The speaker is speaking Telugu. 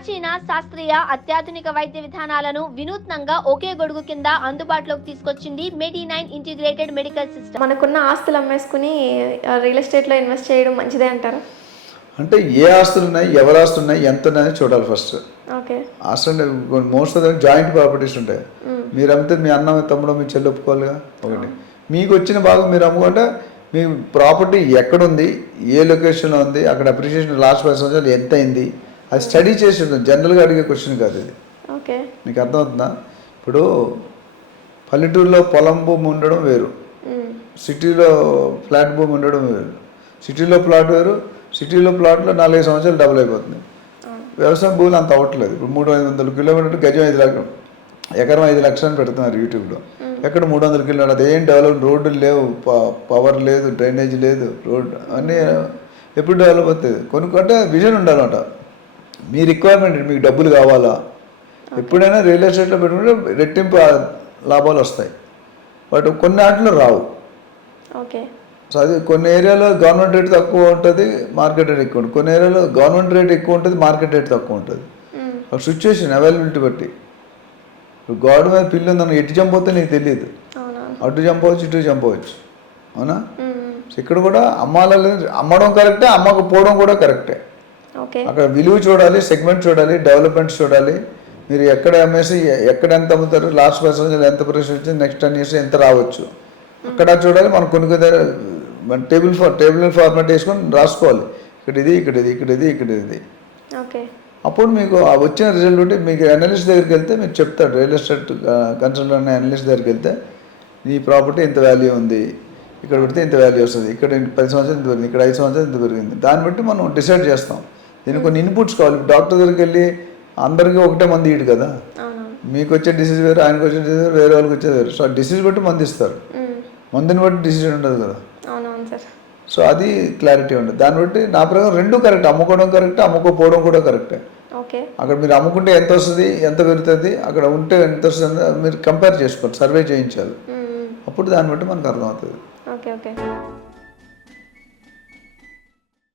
ప్రాచీన శాస్త్రీయ అత్యాధునిక వైద్య విధానాలను వినూత్నంగా ఒకే గొడుగు కింద అందుబాటులోకి తీసుకొచ్చింది మెడి9 ఇంటిగ్రేటెడ్ మెడికల్ సిస్టమ్. మనకున్న ఆస్తులు అమ్మేసుకుని రియల్ ఎస్టేట్లో ఇన్వెస్ట్ చేయడం మంచిదే అంటారా? అంటే ఏ ఆస్తులు ఉన్నాయి, ఎవరు ఆస్తులు ఉన్నాయి, ఎంత ఉన్నాయని చూడాలి ఫస్ట్. ఓకే. ఆస్తులు most of the joint properties ఉంటాయి. మీరు అమ్మితే మీ అన్న, మీ తమ్ముడు, మీ చెల్లి ఒప్పుకోవాలిగా. ఒకటి మీకు వచ్చిన భాగం మీరు అమ్ముకుంటే మీ ప్రాపర్టీ ఎక్కడుంది, ఏ లొకేషన్లో ఉంది, అక్కడ అప్రిషియేషన్ లాస్ట్ 10 సంవత్సరాలు ఎంత అయింది, అది స్టడీ చేసి ఉంటుంది. జనరల్గా అడిగే క్వశ్చన్ కాదు ఇది. ఓకే. మీకు అర్థమవుతుందా? ఇప్పుడు పల్లెటూరులో పొలం భూమి ఉండడం వేరు, సిటీలో ఫ్లాట్ భూమి ఉండడం వేరు. సిటీలో ప్లాట్ వేరు, సిటీలో ప్లాట్లో 4-5 సంవత్సరాలు డబుల్ అయిపోతుంది. వ్యవసాయం భూములు అంత అవ్వట్లేదు. ఇప్పుడు 300-500 కిలోమీటర్లు గజం 5 లక్షలు, ఎకరం 5 లక్షలు పెడుతున్నారు యూట్యూబ్లో. ఎక్కడ 300 కిలోమీటర్లు, అదేం డెవలప్, రోడ్లు లేవు, పవర్ లేదు, డ్రైనేజ్ లేదు, రోడ్ అన్నీ ఎప్పుడు డెవలప్ అవుతుంది. కొనుక్కుంటే విజన్ ఉండాలన్నమాట. మీ రిక్వైర్మెంట్, మీకు డబ్బులు కావాలా. ఎప్పుడైనా రియల్ ఎస్టేట్లో పెట్టుకుంటే రెట్టింపు లాభాలు వస్తాయి, బట్ కొన్ని వాటిలో రావు. ఓకే. సో అది కొన్ని ఏరియాలో గవర్నమెంట్ రేట్ తక్కువ ఉంటుంది, మార్కెట్ రేట్ ఎక్కువ ఉంటుంది. కొన్ని ఏరియాలో గవర్నమెంట్ రేట్ ఎక్కువ ఉంటుంది, మార్కెట్ రేట్ తక్కువ ఉంటుంది. ఒక సిచ్యువేషన్ అవైలబిలిటీ బట్టి. ఇప్పుడు గోడ మీద పిల్లి ఉందని ఎటు చంపవుతే నీకు తెలియదు, అటు చంపవచ్చు, ఇటు చంపవచ్చు. అవునా? సో ఇక్కడ కూడా అమ్మడం కరెక్టే, అమ్మకపోవడం కూడా కరెక్టే. అక్కడ విలువ చూడాలి, సెగ్మెంట్ చూడాలి, డెవలప్మెంట్స్ చూడాలి. మీరు ఎక్కడ అమ్మేసి ఎక్కడ ఎంత అమ్ముతారు, లాస్ట్ 10 సంవత్సరాలు ఎంత ప్రైస్ వచ్చింది, నెక్స్ట్ 10 years ఎంత రావచ్చు, అక్కడ చూడాలి. మనం కొన్ని టేబుల్ ఫార్మాట్ వేసుకొని రాసుకోవాలి. ఇక్కడ ఇది, ఇక్కడ ఇది, ఇక్కడ ఇది, ఇక్కడ ఇది. అప్పుడు మీకు వచ్చిన రిజల్ట్ ఉంటే మీకు అనలిస్ట్ దగ్గరికి వెళ్తే మీరు చెప్తాడు. రియల్ ఎస్టేట్ కన్సల్టెంట్ అనే అనలిస్ట్ దగ్గరికి వెళ్తే ఈ ప్రాపర్టీ ఇంత వాల్యూ ఉంది, ఇక్కడ పెడితే ఇంత వాల్యూ వస్తుంది, ఇక్కడ 10 సంవత్సరాలు ఇంత పెరిగింది, ఇక్కడ 5 సంవత్సరాలు ఇంత పెరిగింది. దాన్ని బట్టి మనం డిసైడ్ చేస్తాం. దీనికి కొన్ని ఇన్పుట్స్ కావాలి. డాక్టర్ దగ్గరికి వెళ్ళి అందరికీ ఒకటే మంది ఇడు కదా. మీకు వచ్చే డిసీజ్ వేరు, ఆయనకు వచ్చే డిసీజ్ వేరు, వేరే వాళ్ళకి వచ్చేది వేరు. సో ఆ డిసీజ్ బట్టి మంది ఇస్తారు, మందుని బట్టి డిసిజన్ ఉండదు కదా. సో అది క్లారిటీ ఉండదు. దాన్ని బట్టి నా ప్రకారం రెండు కరెక్ట్. అమ్ముకోవడం కరెక్ట్, అమ్ముకోపోవడం కూడా కరెక్టే. అక్కడ మీరు అమ్ముకుంటే ఎంత వస్తుంది, ఎంత పెరుగుతుంది, అక్కడ ఉంటే ఎంత వస్తుంది, మీరు కంపేర్ చేసుకోండి, సర్వే చేయించాలి. అప్పుడు దాన్ని బట్టి మనకు అర్థమవుతుంది.